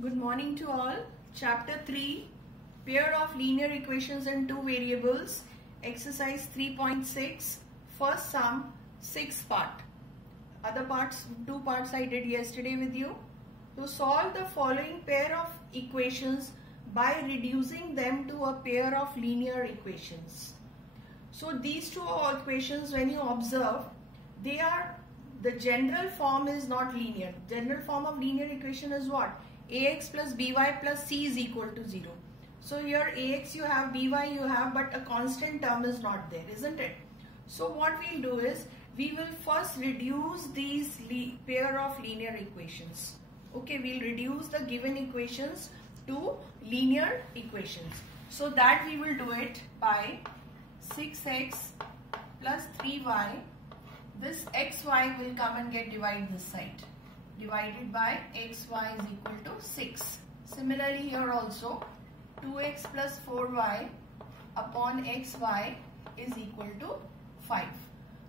Good morning to all. Chapter 3, Pair of Linear Equations in Two Variables, Exercise 3.6, First Sum, 6th part. Other parts, 2 parts I did yesterday with you. To solve the following pair of equations by reducing them to a pair of linear equations. So these two equations, when you observe, the general form is not linear. General form of linear equation is what? Ax plus by plus c is equal to 0. So here ax you have, by you have, but a constant term is not there, isn't it? So what we'll do is, we will first reduce these pair of linear equations. Okay, we'll reduce the given equations to linear equations. So that we will do it by 6x plus 3y. This xy will come and get divided this side. Divided by xy is equal to 6. Similarly here also 2x plus 4y upon xy is equal to 5.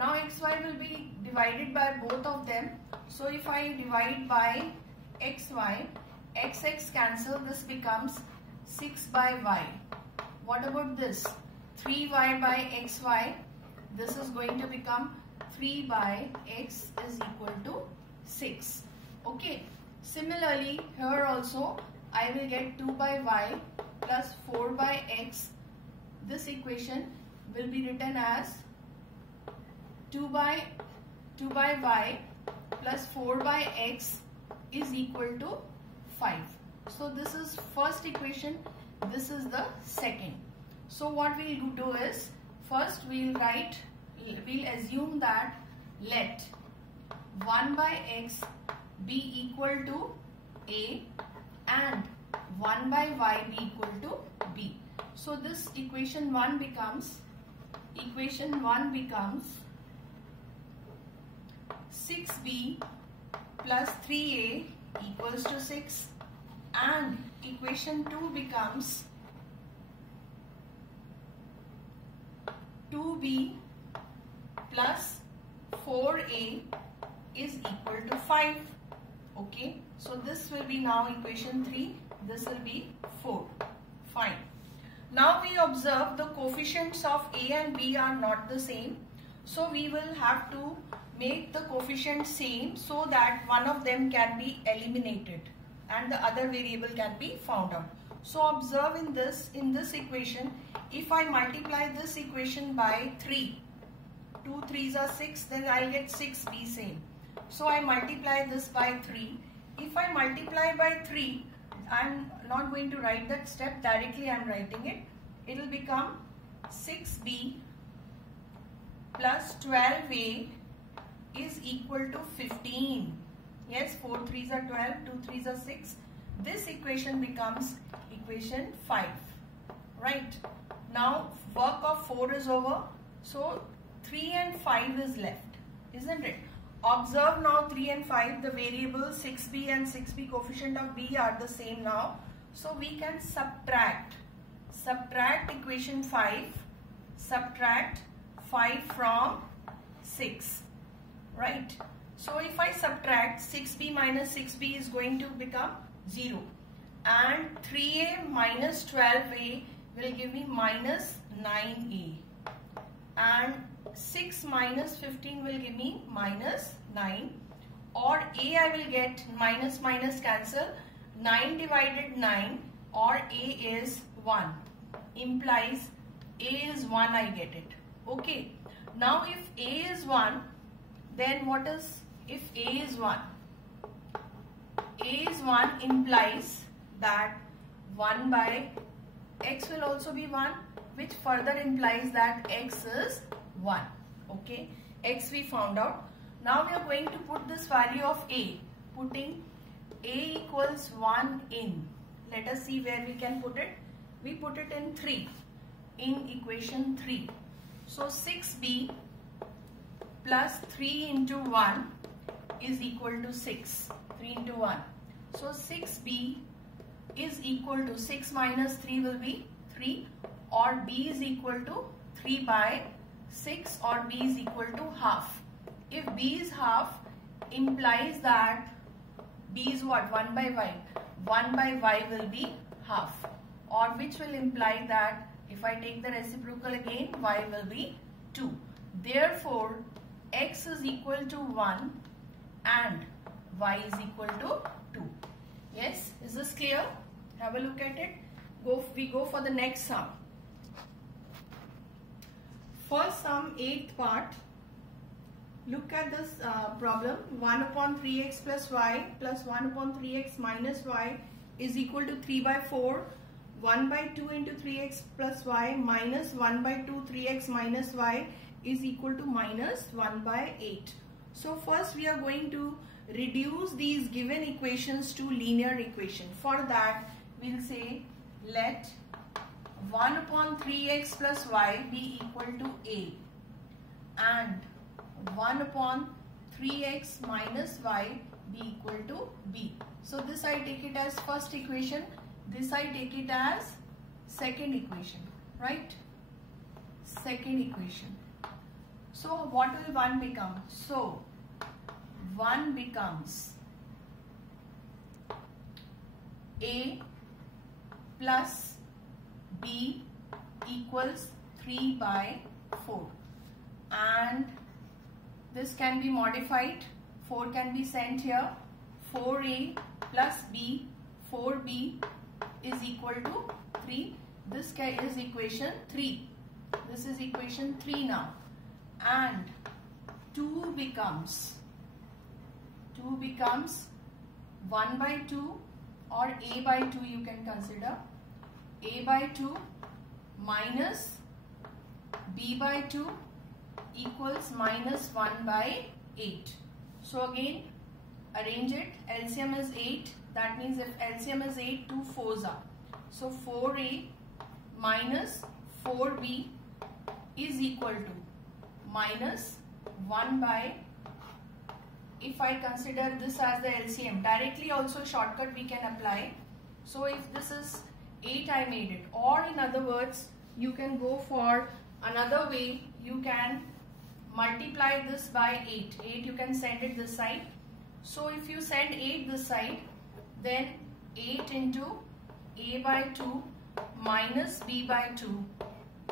Now xy will be divided by both of them. So if I divide by xy, xx cancel, this becomes 6 by y. What about this? 3y by xy, this is going to become 3 by x is equal to 6. Okay. Similarly, here also I will get 2 by y plus 4 by x. This equation will be written as 2 by y plus 4 by x is equal to 5. So this is first equation, this is the second. So what we will do is, first we'll assume that let 1 by x be equal to a and 1 by y be equal to b. So this equation 1 becomes 6b plus 3a equals to 6, and equation 2 becomes 2b plus 4a is equal to 5. Okay, so this will be now equation 3, this will be 4. Fine. Now we observe the coefficients of a and b are not the same. So we will have to make the coefficient same so that one of them can be eliminated and the other variable can be found out. So observe in this equation, if I multiply this equation by 3, 2 3s are 6, then I'll get 6b same. So I multiply this by 3. If I multiply by 3, I'm not going to write that step directly, I'm writing it. It will become 6b plus 12a is equal to 15. Yes, 4 3s are 12, 2 3s are 6. This equation becomes equation 5. Right. Now work of 4 is over. So 3 and 5 is left, isn't it? Observe now 3 and 5, the variables 6b and 6b coefficient of b are the same now. So we can subtract equation 5, subtract 5 from 6. Right. So if I subtract, 6b minus 6b is going to become 0. And 3a minus 12a will give me minus 9a. And 6 minus 15 will give me minus 9. Or a I will get minus cancel. 9 divided 9 or a is 1. Implies a is 1, I get it. Okay. Now if a is 1, then what is if a is 1? A is 1 implies that 1 by x will also be 1, which further implies that x is 1. Okay, x we found out. Now we are going to put this value of a, putting a equals 1 in. Let us see where we can put it. We put it in 3, in equation 3. So 6b plus 3 into 1 is equal to 6. 3 into 1. So 6b is equal to 6 minus 3 will be 3, or b is equal to 3 by 6, or b is equal to half. If b is half, implies that b is what? 1 by y. 1 by y will be half, or which will imply that if I take the reciprocal again, y will be 2. Therefore, x is equal to 1 and y is equal to 2. Yes, is this clear? Have a look at it. We go for the next sum. First sum, 8th part. Look at this problem. 1 upon 3x plus y plus 1 upon 3x minus y is equal to 3 by 4. 1 by 2 into 3x plus y minus 1 by 2 3x minus y is equal to minus 1 by 8. So first we are going to reduce these given equations to linear equation. For that we'll say let 1 upon 3x plus y be equal to a and 1 upon 3x minus y be equal to b. So this I take it as first equation, this I take it as second equation, right? Second equation. So what will 1 become? So 1 becomes a plus b equals 3 by 4, and this can be modified. 4 can be sent here. 4a plus b, 4b is equal to 3. This is equation 3. This is equation 3 now. And 2 becomes 1 by 2 or a by 2 you can consider. A by 2 minus b by 2 equals minus 1 by 8. So again arrange it. LCM is 8. That means if LCM is 8, 2 4s are. So 4a minus 4b is equal to minus 1 by, if I consider this as the LCM, directly also shortcut we can apply. So if this is 8, I made it. Or in other words, you can go for another way. You can multiply this by 8. 8 you can send it this side. So if you send 8 this side, then 8 into a by 2 minus b by 2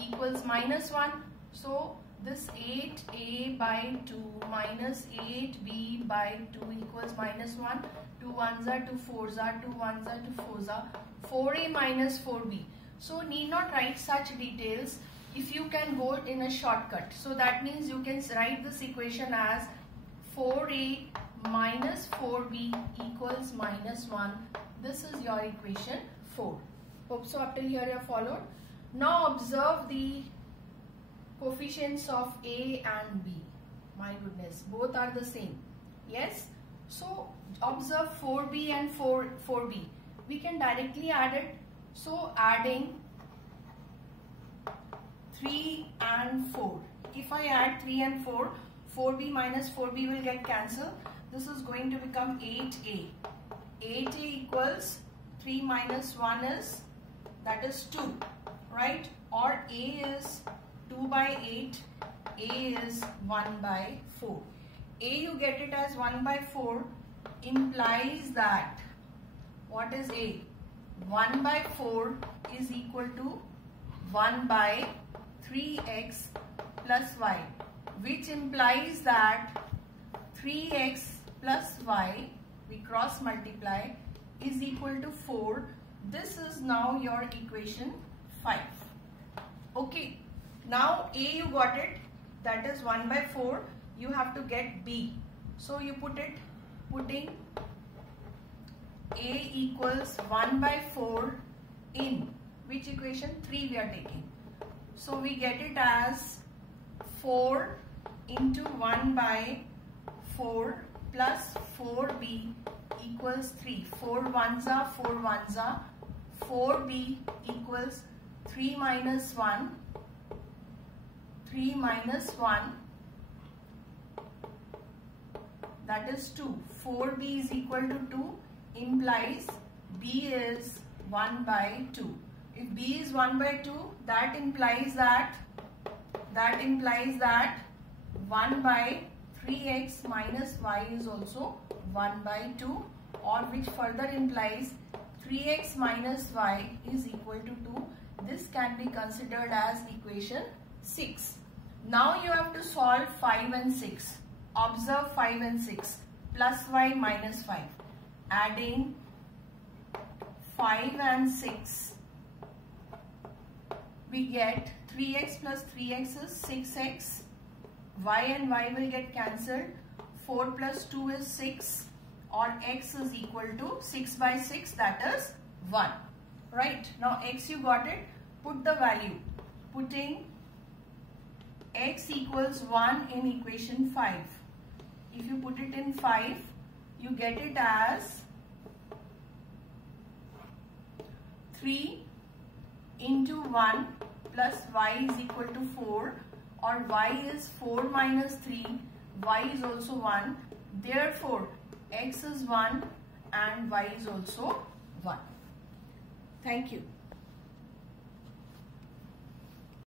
equals minus 1. So this 8a by 2 minus 8b by 2 equals minus 1. 2 1s are 2 4s are 2 1s are 2 4s are 4a minus 4b. So need not write such details if you can go in a shortcut. So that means you can write this equation as 4a minus 4b equals minus 1. This is your equation 4. Hope so up till here you have followed. Now observe the coefficients of a and b. My goodness, both are the same. Yes. So observe 4b and 4b. We can directly add it. So adding 3 and 4. If I add 3 and 4, 4b minus 4b will get cancelled. This is going to become 8a. 8a equals 3 minus 1 is, that is 2, right? Or a is 2 by 8, a is 1 by 4. A you get it as 1 by 4 implies that, what is a? 1 by 4 is equal to 1 by 3x plus y, which implies that 3x plus y, we cross multiply, is equal to 4. This is now your equation 5. Okay, now a you got it, that is 1 by 4. You have to get b. So you putting a equals 1 by 4 in which equation? 3 we are taking. So we get it as 4 into 1 by 4 plus 4b equals 3. 4 1s are 4 1s are. 4b equals 3 minus 1. 3 minus 1, that is 2. 4b is equal to 2 implies b is 1 by 2. If b is 1 by 2, that implies that 1 by 3x minus y is also 1 by 2, or which further implies 3x minus y is equal to 2. This can be considered as equation 6. Now you have to solve 5 and 6. Observe 5 and 6. Plus y minus 5. Adding 5 and 6. We get 3x plus 3x is 6x. Y and y will get cancelled. 4 plus 2 is 6. Or x is equal to 6 by 6, that is 1. Right. Now x you got it. Put the value. Putting x equals 1 in equation 5. If you put it in 5, you get it as 3 into 1 plus y is equal to 4, or y is 4 minus 3, y is also 1. Therefore, x is 1 and y is also 1. Thank you.